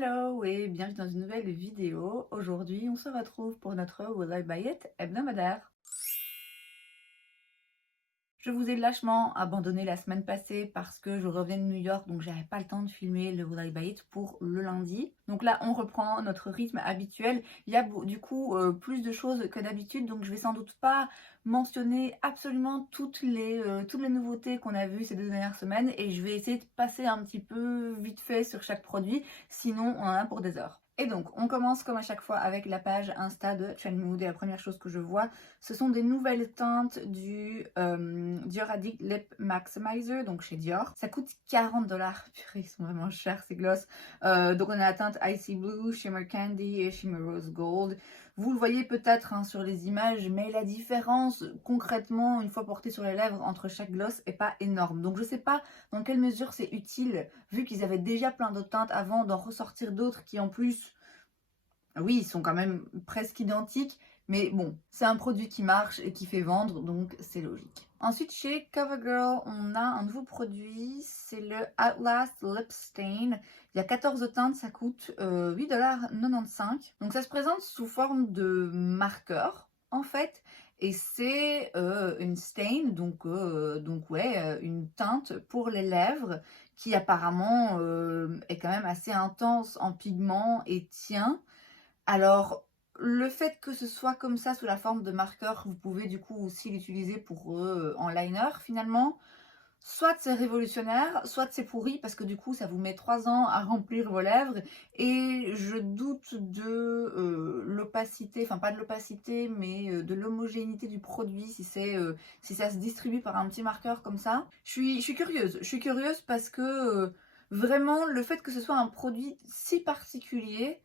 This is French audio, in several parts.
Hello et bienvenue dans une nouvelle vidéo. Aujourd'hui, on se retrouve pour notre Will I Buy It hebdomadaire. Je vous ai lâchement abandonné la semaine passée parce que je revenais de New York, donc j'avais pas le temps de filmer le Will I Buy It pour le lundi. Donc là, on reprend notre rythme habituel. Il y a du coup plus de choses que d'habitude, donc je vais sans doute pas mentionner absolument toutes les nouveautés qu'on a vues ces 2 dernières semaines et je vais essayer de passer un petit peu vite fait sur chaque produit, sinon on en a pour des heures. Et donc, on commence comme à chaque fois avec la page Insta de Trendmood. Et la première chose que je vois, ce sont des nouvelles teintes du Dior Addict Lip Maximizer, donc chez Dior. Ça coûte 40$. Purée, ils sont vraiment chers ces glosses. Donc, on a la teinte Icy Blue, Shimmer Candy et Shimmer Rose Gold. Vous le voyez peut-être sur les images, mais la différence concrètement, une fois portée sur les lèvres, entre chaque gloss est pas énorme. Donc je sais pas dans quelle mesure c'est utile, vu qu'ils avaient déjà plein d'autres teintes avant, d'en ressortir d'autres qui en plus, oui, ils sont quand même presque identiques. Mais bon, c'est un produit qui marche et qui fait vendre, donc c'est logique. Ensuite, chez CoverGirl, on a un nouveau produit, c'est le Outlast Lip Stain. Il y a 14 teintes, ça coûte 8,95$. Donc ça se présente sous forme de marqueur, en fait. Et c'est une stain, donc ouais, une teinte pour les lèvres qui apparemment est quand même assez intense en pigment et tient. Alors, le fait que ce soit comme ça sous la forme de marqueur, vous pouvez du coup aussi l'utiliser pour en liner finalement. Soit c'est révolutionnaire, soit c'est pourri parce que du coup ça vous met 3 ans à remplir vos lèvres et je doute de l'opacité, enfin pas de l'opacité mais de l'homogénéité du produit si ça se distribue par un petit marqueur comme ça. Je suis curieuse parce que vraiment le fait que ce soit un produit si particulier,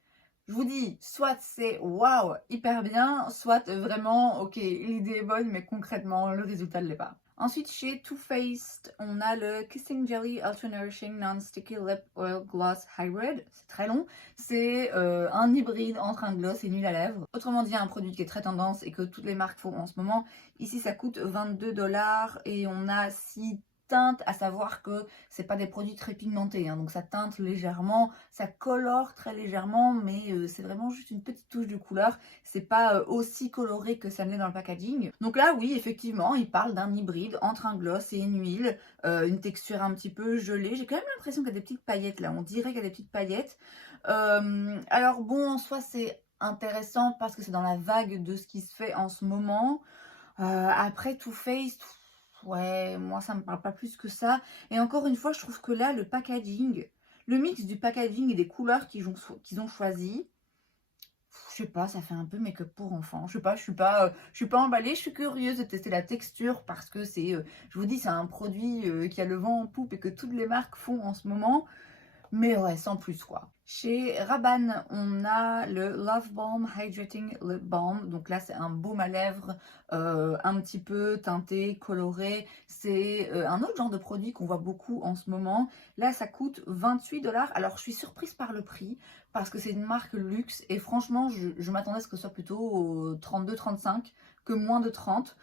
je vous dis, soit c'est waouh, hyper bien, soit vraiment, ok, l'idée est bonne, mais concrètement, le résultat ne l'est pas. Ensuite, chez Too Faced, on a le Kissing Jelly Ultra Nourishing Non-Sticky Lip Oil Gloss Hybrid. C'est très long. C'est un hybride entre un gloss et une huile à lèvres. Autrement dit, un produit qui est très tendance et que toutes les marques font en ce moment. Ici, ça coûte 22$ et on a 6 teintes, à savoir que c'est pas des produits très pigmentés, hein, donc ça teinte légèrement, ça colore très légèrement, mais c'est vraiment juste une petite touche de couleur. C'est pas aussi coloré que ça ne l'est dans le packaging. Donc là, oui, effectivement, il parle d'un hybride entre un gloss et une huile, une texture un petit peu gelée. J'ai quand même l'impression qu'il y a des petites paillettes là, on dirait qu'il y a des petites paillettes. Alors bon, en soi, c'est intéressant parce que c'est dans la vague de ce qui se fait en ce moment. Après, Too Faced, ouais, moi ça me parle pas plus que ça. Et encore une fois, je trouve que là, le packaging, le mix du packaging et des couleurs qu'ils ont choisi, je sais pas, ça fait un peu make-up pour enfants. Je sais pas, je suis pas emballée. Je suis curieuse de tester la texture parce que je vous dis, c'est un produit qui a le vent en poupe et que toutes les marques font en ce moment. Mais ouais, sans plus quoi. Chez Rabanne, on a le Love Balm Hydrating Lip Balm. Donc là, c'est un baume à lèvres un petit peu teinté, coloré. C'est un autre genre de produit qu'on voit beaucoup en ce moment. Là, ça coûte 28$. Alors, je suis surprise par le prix parce que c'est une marque luxe. Et franchement, je m'attendais à ce que ce soit plutôt 32-35 que moins de 30.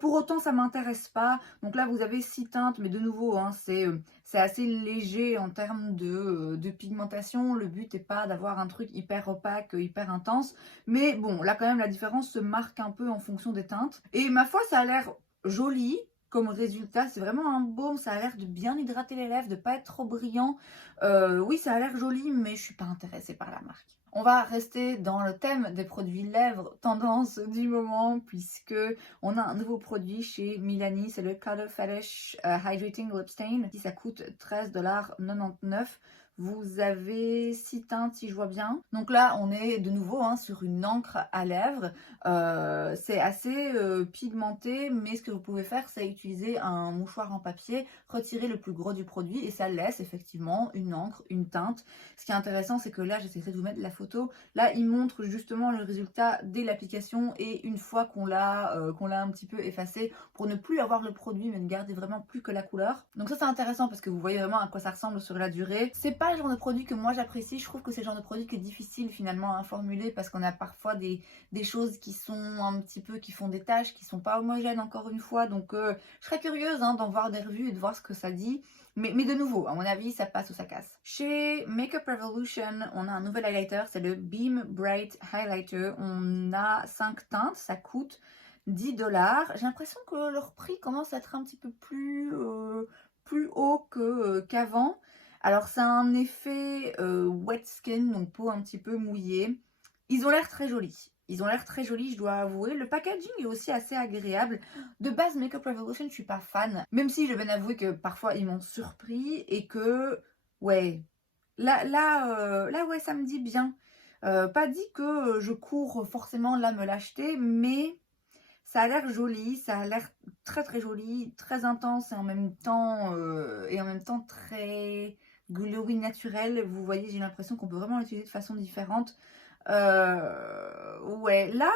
Pour autant, ça m'intéresse pas. Donc là, vous avez 6 teintes, mais de nouveau, hein, c'est assez léger en termes de pigmentation. Le but n'est pas d'avoir un truc hyper opaque, hyper intense. Mais bon, là quand même, la différence se marque un peu en fonction des teintes. Et ma foi, ça a l'air joli comme résultat. C'est vraiment un baume. Ça a l'air de bien hydrater les lèvres, de pas être trop brillant. Oui, ça a l'air joli, mais je suis pas intéressée par la marque. On va rester dans le thème des produits lèvres tendance du moment puisque on a un nouveau produit chez Milani, c'est le Color Fetish Hydrating Lip Stain. Ça coûte 13,99$. Vous avez 6 teintes si je vois bien. Donc là, on est de nouveau sur une encre à lèvres. C'est assez pigmenté, mais ce que vous pouvez faire, c'est utiliser un mouchoir en papier, retirer le plus gros du produit et ça laisse effectivement une encre, une teinte. Ce qui est intéressant, c'est que là, j'essaierai de vous mettre la photo. Là, il montre justement le résultat dès l'application et une fois qu'on l'a un petit peu effacé pour ne plus avoir le produit, mais ne garder vraiment plus que la couleur. Donc ça, c'est intéressant parce que vous voyez vraiment à quoi ça ressemble sur la durée. C'est pas pas le genre de produit que moi j'apprécie. Je trouve que c'est le genre de produit qui est difficile finalement à formuler parce qu'on a parfois des choses qui sont un petit peu, qui font des tâches, qui sont pas homogènes encore une fois. Donc je serais curieuse hein, d'en voir des revues et de voir ce que ça dit. Mais de nouveau, à mon avis, ça passe ou ça casse. Chez Makeup Revolution, on a un nouvel highlighter, c'est le Beam Bright Highlighter. On a 5 teintes, ça coûte 10 $. J'ai l'impression que leur prix commence à être un petit peu plus haut qu'avant. Alors, c'est un effet wet skin, donc peau un petit peu mouillée. Ils ont l'air très jolis. Ils ont l'air très jolis, je dois avouer. Le packaging est aussi assez agréable. De base, Makeup Revolution, je suis pas fan. Même si je vais avouer que parfois, ils m'ont surpris et que, ouais, là, ouais, ça me dit bien. Pas dit que je cours forcément là me l'acheter, mais ça a l'air joli, ça a l'air très très joli, très intense et en même temps très glowy naturel. Vous voyez, j'ai l'impression qu'on peut vraiment l'utiliser de façon différente. Ouais, là,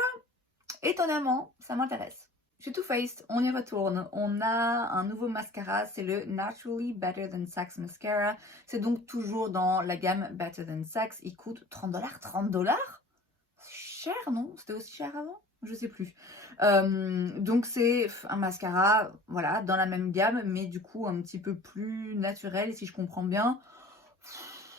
étonnamment, ça m'intéresse. Chez Too Faced, on y retourne. On a un nouveau mascara, c'est le Naturally Better Than Sex Mascara. C'est donc toujours dans la gamme Better Than Sex. Il coûte 30 $. 30 $? C'est cher, non? C'était aussi cher avant? Je sais plus. Donc c'est un mascara, voilà, dans la même gamme, mais du coup un petit peu plus naturel, si je comprends bien.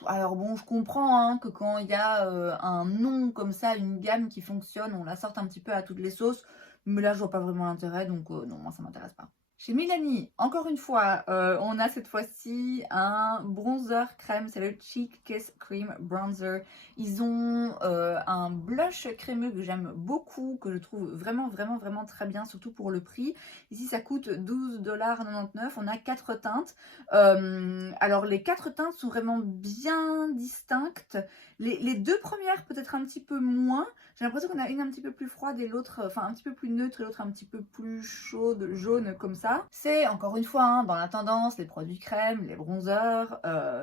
Alors bon, je comprends hein, que quand il y a un nom comme ça, une gamme qui fonctionne, on la sorte un petit peu à toutes les sauces. Mais là, je vois pas vraiment l'intérêt, donc non, moi ça m'intéresse pas. Chez Milani, encore une fois, on a cette fois-ci un bronzer crème, c'est le Cheek Kiss Cream Bronzer. Ils ont un blush crémeux que j'aime beaucoup, que je trouve vraiment, vraiment, vraiment très bien, surtout pour le prix. Ici, ça coûte 12,99 $. On a 4 teintes. Alors, les 4 teintes sont vraiment bien distinctes. Les 2 premières, peut-être un petit peu moins. J'ai l'impression qu'on a une un petit peu plus froide et l'autre, enfin un petit peu plus neutre et l'autre un petit peu plus chaude, jaune comme ça. C'est encore une fois hein, dans la tendance, les produits crème, les bronzers.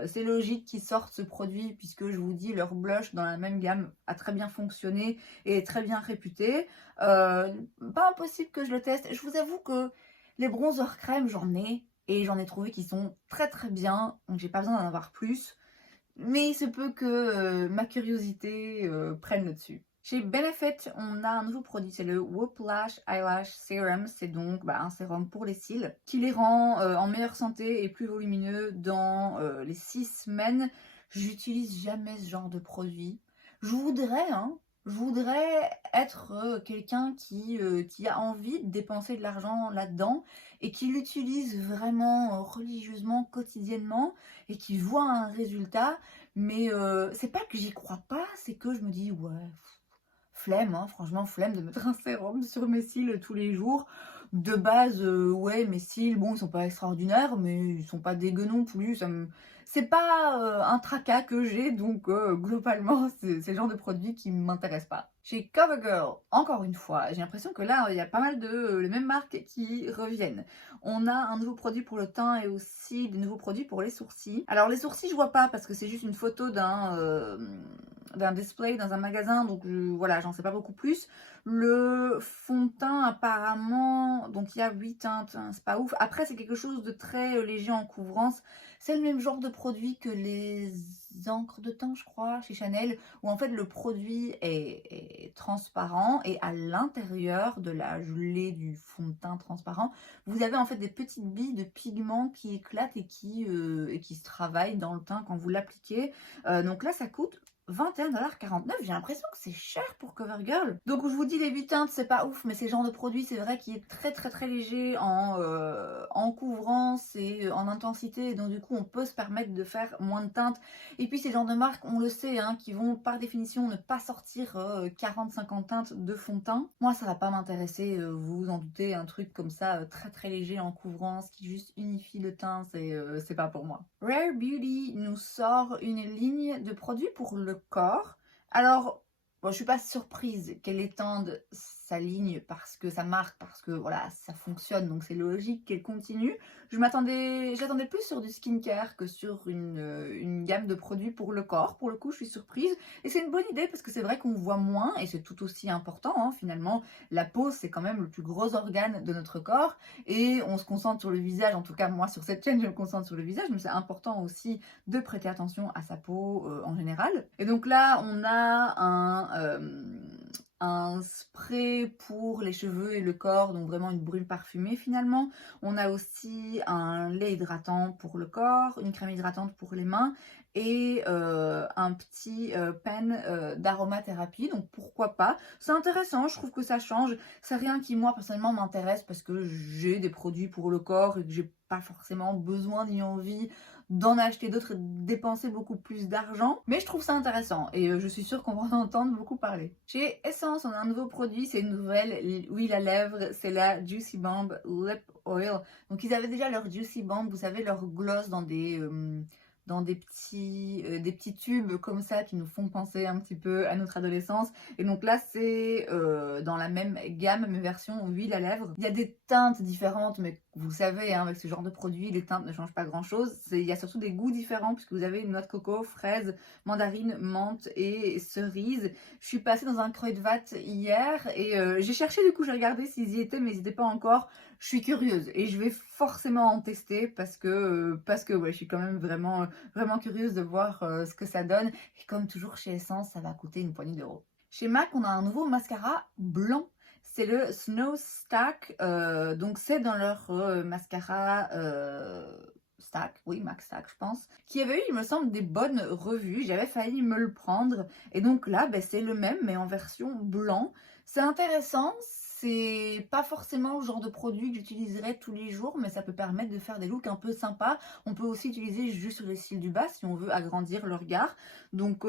C'est logique qu'ils sortent ce produit puisque je vous dis, leur blush dans la même gamme a très bien fonctionné et est très bien réputé. Pas impossible que je le teste. Je vous avoue que les bronzers crème, j'en ai et j'en ai trouvé qui sont très très bien. Donc j'ai pas besoin d'en avoir plus. Mais il se peut que ma curiosité prenne le dessus. Chez Benefit, on a un nouveau produit, c'est le Whooplash Eyelash Serum. C'est donc un sérum pour les cils qui les rend en meilleure santé et plus volumineux dans les 6 semaines. J'utilise jamais ce genre de produit. Je voudrais être quelqu'un qui a envie de dépenser de l'argent là-dedans et qui l'utilise vraiment religieusement, quotidiennement et qui voit un résultat. Mais c'est pas que j'y crois pas, c'est que je me dis ouais, flemme, hein, franchement flemme de mettre un sérum sur mes cils tous les jours. De base, ouais, mes cils, bon, ils sont pas extraordinaires, mais ils sont pas dégueux non plus. C'est pas un tracas que j'ai, donc globalement, c'est le genre de produit qui m'intéresse pas. Chez CoverGirl, encore une fois, j'ai l'impression que là, il y a pas mal de les mêmes marques qui reviennent. On a un nouveau produit pour le teint et aussi des nouveaux produits pour les sourcils. Alors les sourcils, je vois pas parce que c'est juste une photo d'un display dans un magasin, donc voilà, j'en sais pas beaucoup plus. Le fond de teint apparemment, donc il y a 8 teintes, hein, c'est pas ouf. Après c'est quelque chose de très léger en couvrance. C'est le même genre de produit que les encres de teint je crois chez Chanel, où en fait le produit est transparent et à l'intérieur de la gelée du fond de teint transparent, vous avez en fait des petites billes de pigments qui éclatent et qui se travaillent dans le teint quand vous l'appliquez. Donc là ça coûte 21,49 $. J'ai l'impression que c'est cher pour CoverGirl. Donc je vous dis les 8 teintes c'est pas ouf, mais c'est le genre de produit c'est vrai qui est très très très léger en couvrance et en intensité, et donc du coup on peut se permettre de faire moins de teintes. Et puis ces genres de marques, on le sait, hein, qui vont par définition ne pas sortir 40-50 teintes de fond de teint. Moi ça va pas m'intéresser, vous vous en doutez, un truc comme ça très très léger en couvrance qui juste unifie le teint, c'est pas pour moi. Rare Beauty nous sort une ligne de produits pour le corps. Alors Bon, je suis pas surprise qu'elle étende sa ligne parce que ça marque, parce que voilà, ça fonctionne, donc c'est logique qu'elle continue. J'attendais plus sur du skincare que sur une gamme de produits pour le corps. Pour le coup, je suis surprise. Et c'est une bonne idée parce que c'est vrai qu'on voit moins et c'est tout aussi important, hein, finalement. La peau, c'est quand même le plus gros organe de notre corps et on se concentre sur le visage. En tout cas, moi, sur cette chaîne, je me concentre sur le visage, mais c'est important aussi de prêter attention à sa peau en général. Et donc là, on a un spray pour les cheveux et le corps, donc vraiment une brûle parfumée finalement. On a aussi un lait hydratant pour le corps, une crème hydratante pour les mains et un petit pen d'aromathérapie, donc pourquoi pas. C'est intéressant, je trouve que ça change. C'est rien qui moi personnellement m'intéresse parce que j'ai des produits pour le corps et que j'ai pas forcément besoin ni envie d'en acheter d'autres et de dépenser beaucoup plus d'argent. Mais je trouve ça intéressant et je suis sûre qu'on va en entendre beaucoup parler. Chez Essence, on a un nouveau produit, c'est une nouvelle huile à lèvres, c'est la Juicy Bomb Lip Oil. Donc ils avaient déjà leur Juicy Bomb, vous savez, leur gloss dans des petits tubes comme ça qui nous font penser un petit peu à notre adolescence. Et donc là, c'est dans la même gamme, mais version huile à lèvres. Il y a des teintes différentes, mais vous savez, hein, avec ce genre de produit, les teintes ne changent pas grand-chose. Il y a surtout des goûts différents, puisque vous avez noix de coco, fraise, mandarine, menthe et cerise. Je suis passée dans un Kruidvat hier et j'ai cherché, du coup, j'ai regardé s'ils y étaient, mais ils n'étaient pas encore. Je suis curieuse et je vais forcément en tester parce que ouais, je suis quand même vraiment curieuse de voir ce que ça donne. Et comme toujours chez Essence, ça va coûter une poignée d'euros. Chez MAC, on a un nouveau mascara blanc. C'est le Snow Stack. Donc c'est dans leur mascara Stack, oui, MAC Stack, je pense, qui avait eu, il me semble, des bonnes revues. J'avais failli me le prendre. Et donc là, ben, c'est le même, mais en version blanc. C'est intéressant. C'est pas forcément le genre de produit que j'utiliserais tous les jours, mais ça peut permettre de faire des looks un peu sympas. On peut aussi utiliser juste sur les cils du bas si on veut agrandir le regard. Donc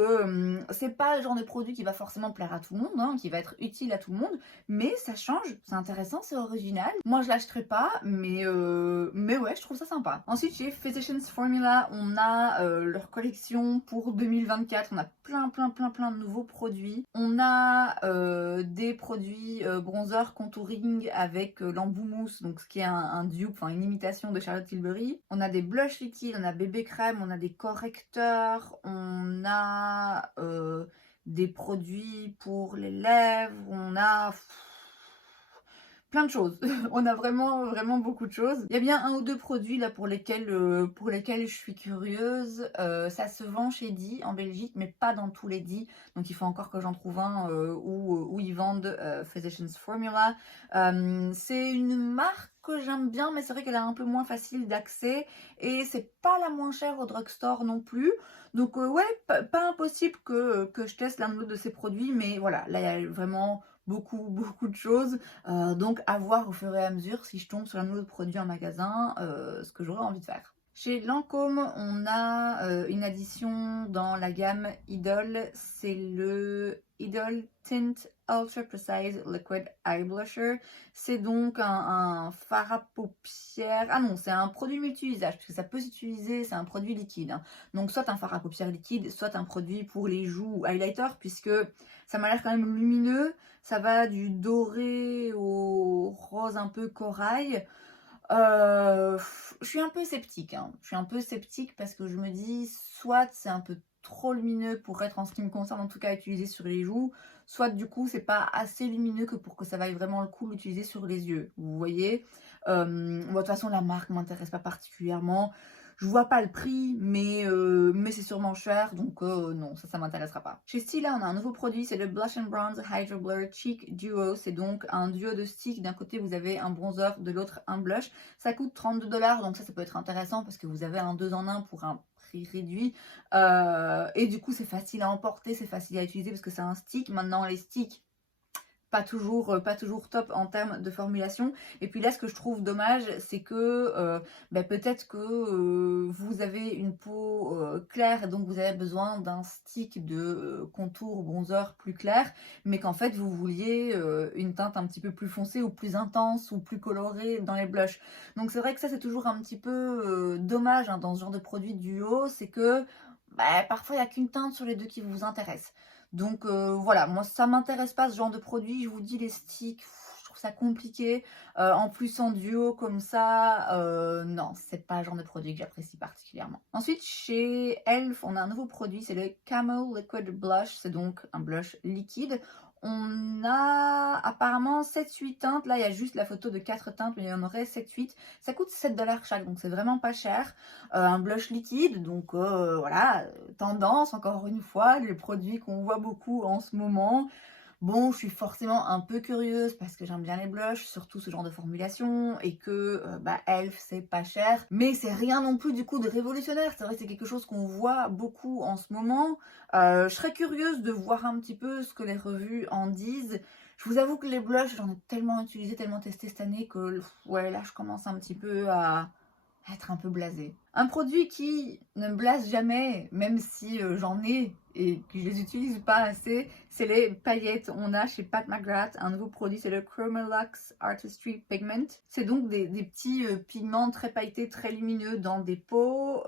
c'est pas le genre de produit qui va forcément plaire à tout le monde, hein, qui va être utile à tout le monde, mais ça change, c'est intéressant, c'est original. Moi je l'achèterai pas, mais ouais, je trouve ça sympa. Ensuite chez Physicians Formula, on a leur collection pour 2024, on a plein de nouveaux produits. On a des produits bronzer contouring avec l'embout mousse, donc ce qui est un dupe, enfin une imitation de Charlotte Tilbury. On a des blushs liquides, on a bébé crème, on a des correcteurs, on a des produits pour les lèvres, on a plein de choses. On a vraiment beaucoup de choses. Il y a bien un ou deux produits là pour lesquels je suis curieuse. Ça se vend chez Di en Belgique, mais pas dans tous les Di. Donc il faut encore que j'en trouve un où ils vendent Physicians Formula. C'est une marque que j'aime bien, mais c'est vrai qu'elle est un peu moins facile d'accès et c'est pas la moins chère au drugstore non plus. Donc ouais, pas impossible que je teste l'un ou l'autre de ces produits, mais voilà, là il y a vraiment beaucoup de choses. Donc à voir au fur et à mesure si je tombe sur un nouveau produit en magasin, ce que j'aurais envie de faire. Chez Lancôme, on a une addition dans la gamme Idol, c'est le Idol Tint Ultra Precise Liquid Eye Blusher. C'est donc un fard à paupières. Ah non, c'est un produit multi-usage, parce que ça peut s'utiliser, c'est un produit liquide, hein. Donc soit un fard à paupières liquide, soit un produit pour les joues ou highlighter, puisque ça m'a l'air quand même lumineux. Ça va du doré au rose un peu corail. Je suis un peu sceptique, hein. Je suis un peu sceptique parce que je me dis, soit c'est un peu trop lumineux pour être, en ce qui me concerne en tout cas, utilisé sur les joues, soit du coup c'est pas assez lumineux que pour que ça vaille vraiment le coup l'utiliser sur les yeux, vous voyez. De toute façon la marque m'intéresse pas particulièrement. Je vois pas le prix, mais c'est sûrement cher, donc non, ça m'intéressera pas. Chez Stila, on a un nouveau produit, c'est le Blush and Bronze Hydro Blur Cheek Duo. C'est donc un duo de sticks. D'un côté, vous avez un bronzer, de l'autre, un blush. Ça coûte 32 $, donc ça peut être intéressant parce que vous avez un 2 en 1 pour un prix réduit. Et du coup, c'est facile à emporter, c'est facile à utiliser parce que c'est un stick. Maintenant, les sticks, pas toujours top en termes de formulation. Et puis là, ce que je trouve dommage, c'est que peut-être que vous avez une peau claire et donc vous avez besoin d'un stick de contour bronzer plus clair, mais qu'en fait vous vouliez une teinte un petit peu plus foncée ou plus intense ou plus colorée dans les blushs. Donc c'est vrai que ça c'est toujours un petit peu dommage, hein, dans ce genre de produit duo, c'est que bah, parfois il n'y a qu'une teinte sur les deux qui vous intéresse. Donc voilà, moi ça m'intéresse pas ce genre de produit, je vous dis les sticks, je trouve ça compliqué. En plus en duo comme ça, non, c'est pas le genre de produit que j'apprécie particulièrement. Ensuite chez Elf, on a un nouveau produit, c'est le Camel Liquid Blush, c'est donc un blush liquide. On a apparemment 7-8 teintes, là il y a juste la photo de 4 teintes, mais il y en aurait 7-8. Ça coûte 7 $ chaque, donc c'est vraiment pas cher. Un blush liquide, donc voilà, tendance, encore une fois, les produits qu'on voit beaucoup en ce moment. Bon, je suis forcément un peu curieuse parce que j'aime bien les blushs, surtout ce genre de formulation, et que bah, Elf, c'est pas cher. Mais c'est rien non plus du coup de révolutionnaire. C'est vrai que c'est quelque chose qu'on voit beaucoup en ce moment. Je serais curieuse de voir un petit peu ce que les revues en disent. Je vous avoue que les blushs, j'en ai tellement utilisé, tellement testé cette année que ouais, là, je commence un petit peu à être un peu blasée. Un produit qui ne me blase jamais, même si j'en ai et que je les utilise pas assez, c'est les paillettes. On a chez Pat McGrath un nouveau produit, c'est le Chromalax Artistry Pigment. C'est donc des petits pigments très pailletés, très lumineux dans des pots.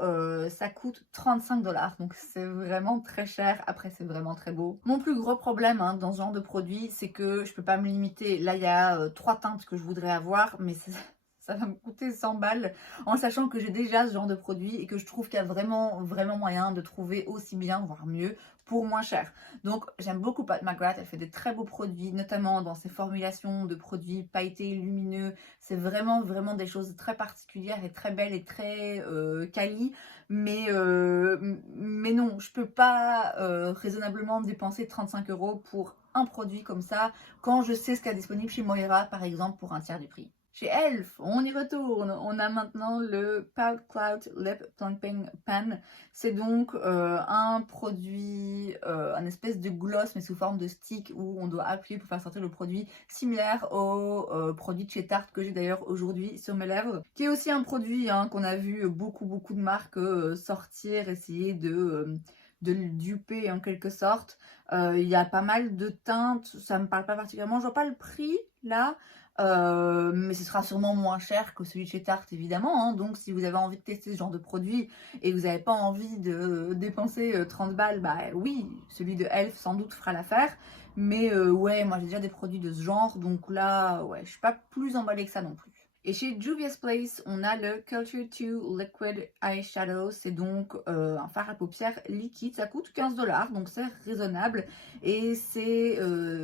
Ça coûte 35 $, donc c'est vraiment très cher. Après, c'est vraiment très beau. Mon plus gros problème dans ce genre de produit, c'est que je peux pas me limiter. Là, il y a 3 teintes que je voudrais avoir, mais ça va me coûter 100 balles en sachant que j'ai déjà ce genre de produit et que je trouve qu'il y a vraiment, vraiment moyen de trouver aussi bien, voire mieux, pour moins cher. Donc j'aime beaucoup Pat McGrath, elle fait des très beaux produits, notamment dans ses formulations de produits pailletés, lumineux. C'est vraiment, vraiment des choses très particulières et très belles et très quali. Mais non, je peux pas raisonnablement dépenser 35 € pour un produit comme ça quand je sais ce qu'il y a disponible chez Moira, par exemple, pour un tiers du prix. Chez Elf, on y retourne. On a maintenant le Pout Cloud Lip Plumping Pen. C'est donc un produit, un espèce de gloss, mais sous forme de stick où on doit appuyer pour faire sortir le produit, similaire au produit de chez Tarte que j'ai d'ailleurs aujourd'hui sur mes lèvres. Qui est aussi un produit qu'on a vu beaucoup de marques sortir, essayer de le duper en quelque sorte. Il y a pas mal de teintes, ça me parle pas particulièrement. Je vois pas le prix là. Mais ce sera sûrement moins cher que celui de chez Tarte évidemment, donc si vous avez envie de tester ce genre de produit et que vous n'avez pas envie de dépenser 30 balles, bah oui, celui de Elf sans doute fera l'affaire, mais ouais, moi j'ai déjà des produits de ce genre, donc là, ouais, je suis pas plus emballée que ça non plus. Et chez Juvia's Place, on a le Culture 2 Liquid Eyeshadow. C'est donc un fard à paupières liquide. Ça coûte 15 $, donc c'est raisonnable. Et c'est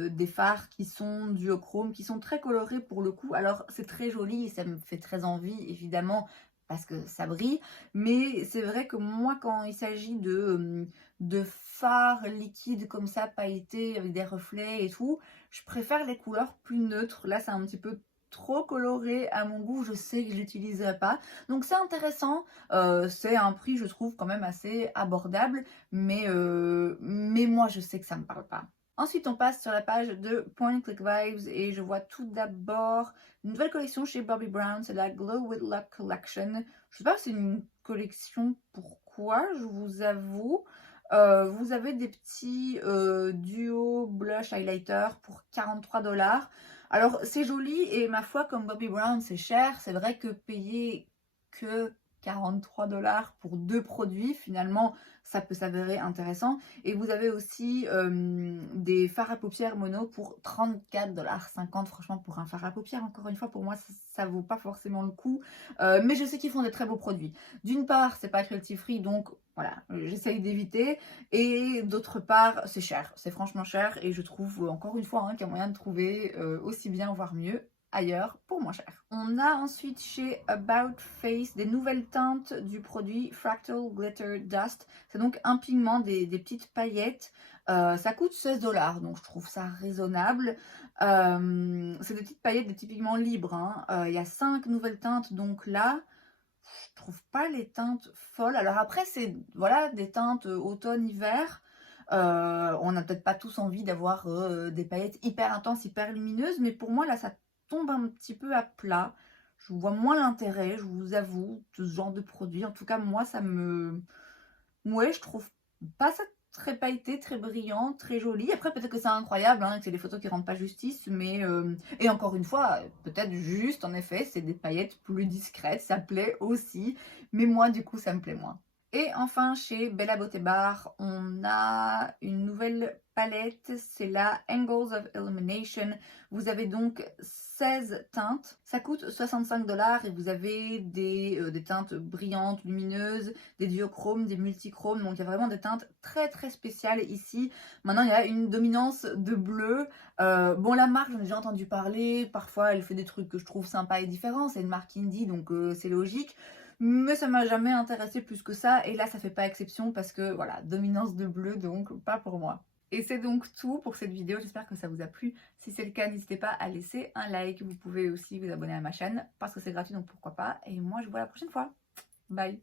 des fards qui sont duochrome, qui sont très colorés pour le coup. Alors c'est très joli et ça me fait très envie, évidemment, parce que ça brille. Mais c'est vrai que moi, quand il s'agit de fards liquides comme ça, pailletés, avec des reflets et tout, je préfère les couleurs plus neutres. Là, c'est un petit peu trop coloré à mon goût, je sais que je l'utiliserai pas. Donc c'est intéressant, c'est un prix je trouve quand même assez abordable, mais moi je sais que ça me parle pas. Ensuite on passe sur la page de Point Click Vibes et je vois tout d'abord une nouvelle collection chez Bobbi Brown, c'est la Glow with Luck Collection. Je sais pas si c'est une collection pourquoi, je vous avoue. Vous avez des petits duo blush highlighter pour 43 $. Alors c'est joli et ma foi comme Bobbi Brown c'est cher, c'est vrai que payer que 43 $ pour 2 produits finalement ça peut s'avérer intéressant. Et vous avez aussi des fards à paupières mono pour 34,50 $. Franchement pour un fard à paupières, encore une fois pour moi ça vaut pas forcément le coup. Mais je sais qu'ils font des très beaux produits. D'une part c'est pas cruelty free donc voilà, j'essaye d'éviter. Et d'autre part, c'est cher. C'est franchement cher. Et je trouve, encore une fois, qu'il y a moyen de trouver aussi bien, voire mieux, ailleurs, pour moins cher. On a ensuite chez About Face des nouvelles teintes du produit Fractal Glitter Dust. C'est donc un pigment, des petites paillettes. Ça coûte 16 $, donc je trouve ça raisonnable. C'est des petites paillettes, des petits pigments libres. Il y a 5 nouvelles teintes, donc là... Je trouve pas les teintes folles. Alors après, c'est voilà des teintes automne-hiver. On n'a peut-être pas tous envie d'avoir des paillettes hyper intenses, hyper lumineuses. Mais pour moi, là, ça tombe un petit peu à plat. Je vois moins l'intérêt, je vous avoue, de ce genre de produit. En tout cas, moi, ça me... Ouais, je trouve pas ça très pailleté, très brillant, très joli. Après, peut-être que c'est incroyable, que c'est des photos qui rendent pas justice, mais... Et encore une fois, peut-être juste, en effet, c'est des paillettes plus discrètes, ça plaît aussi, mais moi, du coup, ça me plaît moins. Et enfin, chez Bella Beauté Bar, on a une nouvelle palette, c'est la Angles of Illumination. Vous avez donc 16 teintes, ça coûte 65 $ et vous avez des teintes brillantes, lumineuses, des duochromes, des multichromes, donc il y a vraiment des teintes très très spéciales ici. Maintenant, il y a une dominance de bleu. Bon, la marque, j'en ai déjà entendu parler, parfois elle fait des trucs que je trouve sympas et différents, c'est une marque indie, donc c'est logique. Mais ça m'a jamais intéressé plus que ça, et là ça fait pas exception parce que voilà, dominance de bleu, donc pas pour moi. Et c'est donc tout pour cette vidéo, j'espère que ça vous a plu. Si c'est le cas, n'hésitez pas à laisser un like. Vous pouvez aussi vous abonner à ma chaîne parce que c'est gratuit, donc pourquoi pas. Et moi je vous vois la prochaine fois. Bye!